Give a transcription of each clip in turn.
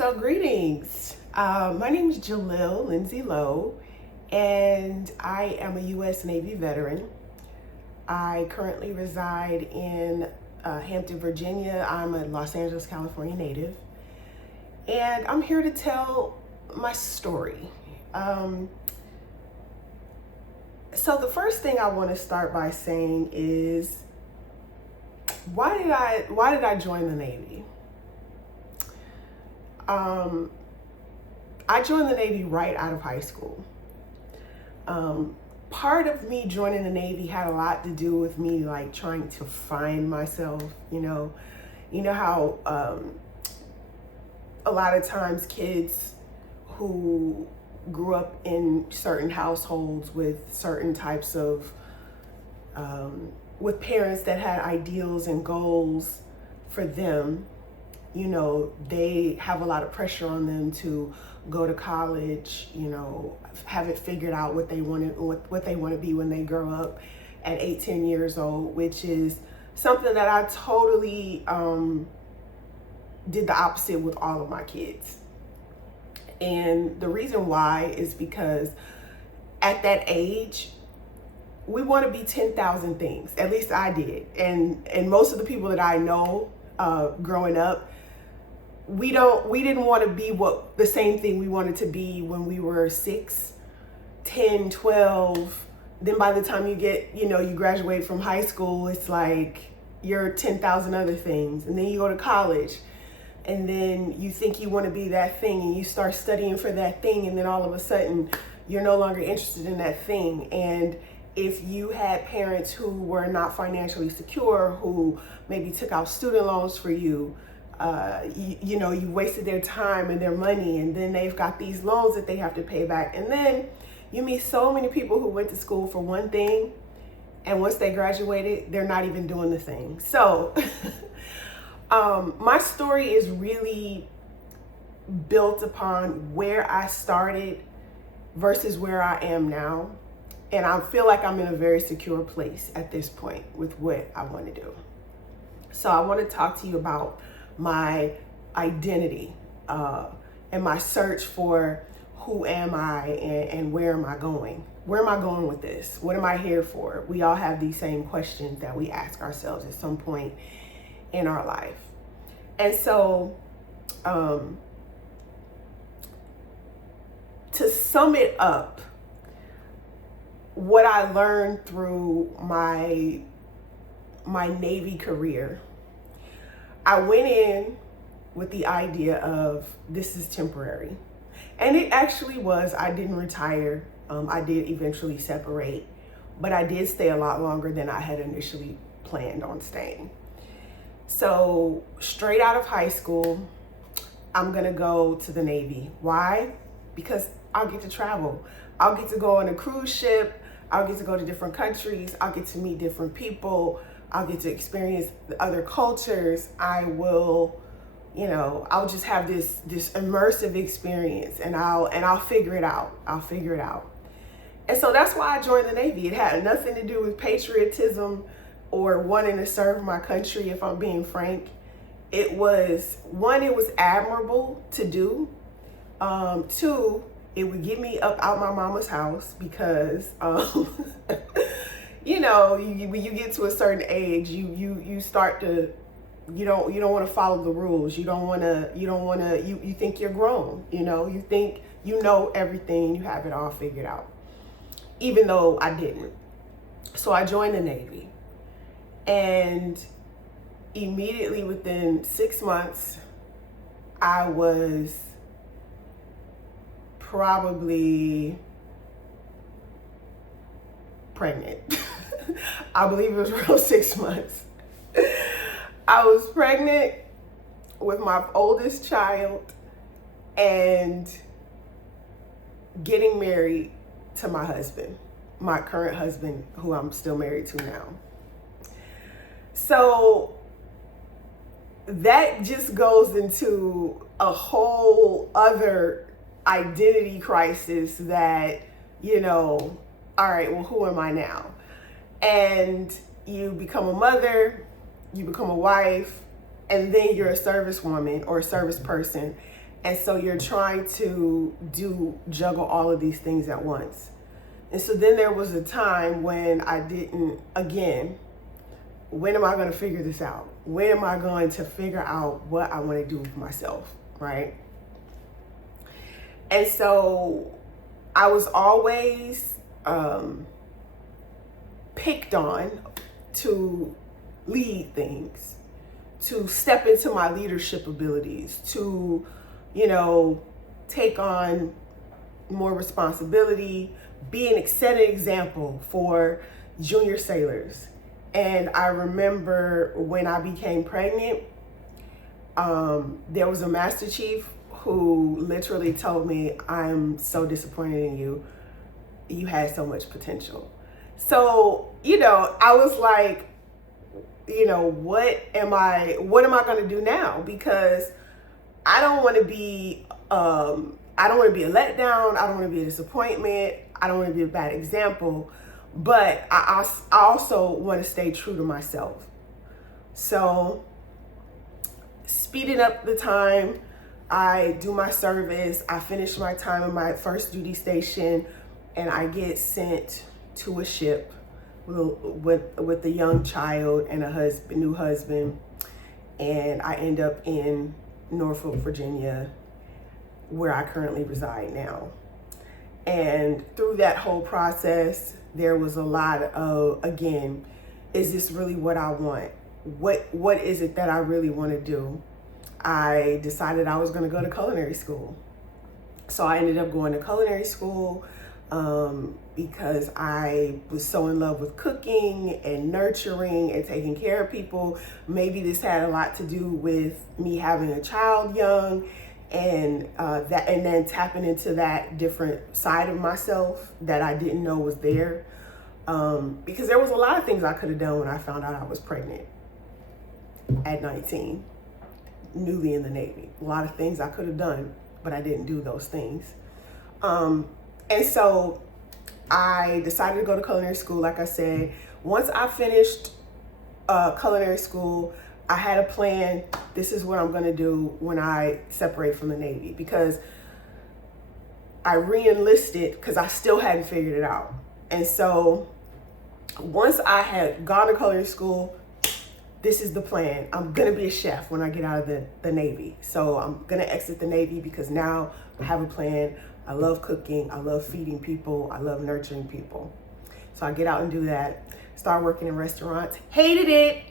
So greetings. My name is Jalil Lindsay Lowe, and I am a U.S. Navy veteran. I currently reside in Hampton, Virginia. I'm a Los Angeles, California native, and I'm here to tell my story. So the first thing I want to start by saying is, why did I join the Navy? I joined the Navy right out of high school. Part of me joining the Navy had a lot to do with me like trying to find myself. You know how a lot of times kids who grew up in certain households with certain types of with parents that had ideals and goals for them, they have a lot of pressure on them to go to college, have it figured out what they want to be when they grow up at 8, 10 years old, which is something that I totally did the opposite with all of my kids. And the reason why is because at that age, we want to be 10,000 things. At least I did. And most of the people that I know growing up, we didn't want to be the same thing we wanted to be when we were 6, 10, 12. Then by the time you graduate from high school, it's like you're 10,000 other things. And then you go to college, and then you think you want to be that thing, and you start studying for that thing, and then all of a sudden you're no longer interested in that thing. And if you had parents who were not financially secure, who maybe took out student loans for you, you wasted their time and their money, and then they've got these loans that they have to pay back. And then you meet so many people who went to school for one thing, and once they graduated, they're not even doing the thing. So my story is really built upon where I started versus where I am now. And I feel like I'm in a very secure place at this point with what I want to do. So I want to talk to you about my identity and my search for who am I and where am I going? Where am I going with this? What am I here for? We all have these same questions that we ask ourselves at some point in our life. And so to sum it up, what I learned through my Navy career, I went in with the idea of this is temporary. And it actually was. I didn't retire. I did eventually separate, but I did stay a lot longer than I had initially planned on staying. So straight out of high school, I'm gonna go to the Navy. Why? Because I'll get to travel. I'll get to go on a cruise ship. I'll get to go to different countries. I'll get to meet different people. I'll get to experience other cultures. I'll just have this immersive experience, and I'll figure it out. And so that's why I joined the Navy. It had nothing to do with patriotism or wanting to serve my country, if I'm being frank. It was admirable to do. 2, it would get me up out my mama's house because, when you get to a certain age, you start to, you don't want to follow the rules. You think you're grown, you think you know everything, you have it all figured out, even though I didn't. So I joined the Navy, and immediately within 6 months, I was probably pregnant. I believe it was around 6 months. I was pregnant with my oldest child and getting married to my husband, my current husband, who I'm still married to now. So that just goes into a whole other identity crisis that, all right, well, who am I now? And you become a mother, you become a wife, and then you're a service woman or a service person. And so you're trying to juggle all of these things at once. And so then there was a time when I didn't, again, when am I going to figure this out? When am I going to figure out what I want to do for myself, right? And so I was always picked on to lead things, to step into my leadership abilities, to, take on more responsibility, set an example for junior sailors. And I remember when I became pregnant, there was a Master Chief who literally told me, "I'm so disappointed in you. You had so much potential." So, I was like, what am I going to do now? Because I don't want to be, a letdown. I don't want to be a disappointment. I don't want to be a bad example, but I also want to stay true to myself. So speeding up the time, I do my service, I finish my time in my first duty station, and I get sent to a ship with a young child and a new husband, and I end up in Norfolk, Virginia, where I currently reside now. And through that whole process, there was a lot of, again, is this really what I want? What is it that I really want to do? I decided I was going to go to culinary school. So I ended up going to culinary school because I was so in love with cooking and nurturing and taking care of people. Maybe this had a lot to do with me having a child young, and then tapping into that different side of myself that I didn't know was there. Because there was a lot of things I could have done when I found out I was pregnant at 19, newly in the Navy. A lot of things I could have done, but I didn't do those things. And so I decided to go to culinary school. Like I said, once I finished culinary school, I had a plan. This is what I'm going to do when I separate from the Navy, because I re-enlisted because I still hadn't figured it out. And so once I had gone to culinary school, this is the plan. I'm going to be a chef when I get out of the Navy. So I'm going to exit the Navy because now I have a plan. I love cooking. I love feeding people. I love nurturing people. So I get out and do that. Start working in restaurants. Hated it.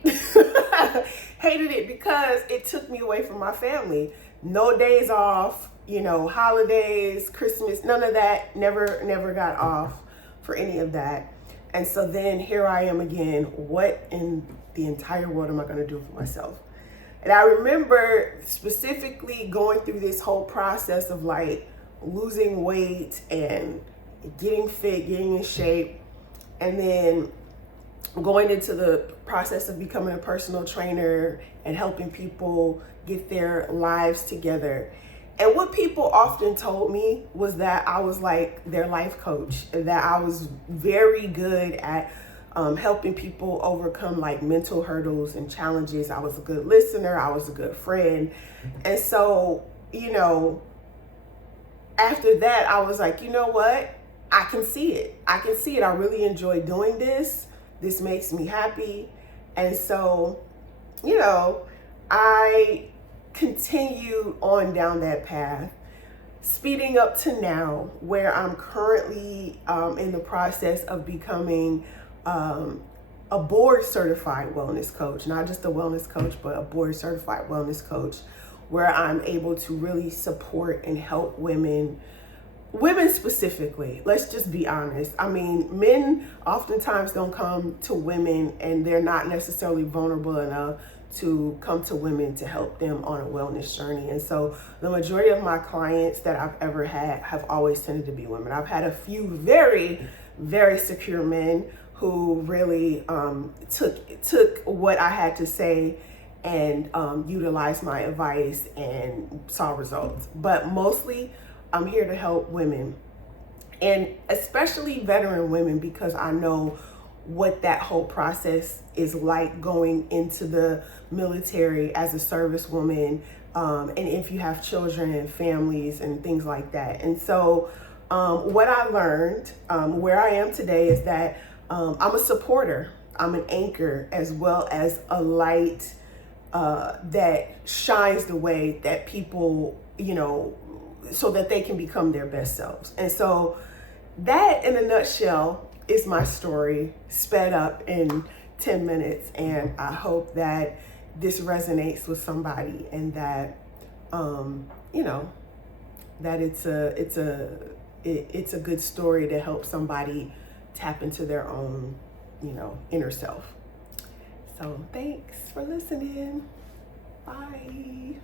Hated it because it took me away from my family. No days off, holidays, Christmas, none of that. Never got off for any of that. And so then here I am again. What in the entire world am I going to do for myself? And I remember specifically going through this whole process of losing weight and getting fit, getting in shape, and then going into the process of becoming a personal trainer and helping people get their lives together. And what people often told me was that I was like their life coach, that I was very good at helping people overcome mental hurdles and challenges. I was a good listener. I was a good friend. And so, after that, I was like, you know what? I can see it. I can see it. I really enjoy doing this. This makes me happy. And so, I continued on down that path, speeding up to now, where I'm currently in the process of becoming a board certified wellness coach, not just a wellness coach, but a board certified wellness coach, where I'm able to really support and help women specifically. Let's just be honest. I mean, men oftentimes don't come to women and they're not necessarily vulnerable enough to come to women to help them on a wellness journey. And so the majority of my clients that I've ever had have always tended to be women. I've had a few very, very secure men who really took what I had to say and utilized my advice and saw results. But mostly I'm here to help women, and especially veteran women, because I know what that whole process is like going into the military as a servicewoman, and if you have children and families and things like that. And so what I learned, where I am today, is that I'm a supporter, I'm an anchor, as well as a light that shines the way that people, so that they can become their best selves. And so that, in a nutshell, is my story sped up in 10 minutes. And I hope that this resonates with somebody, and that, that it's a good story to help somebody tap into their own, inner self. So thanks for listening. Bye.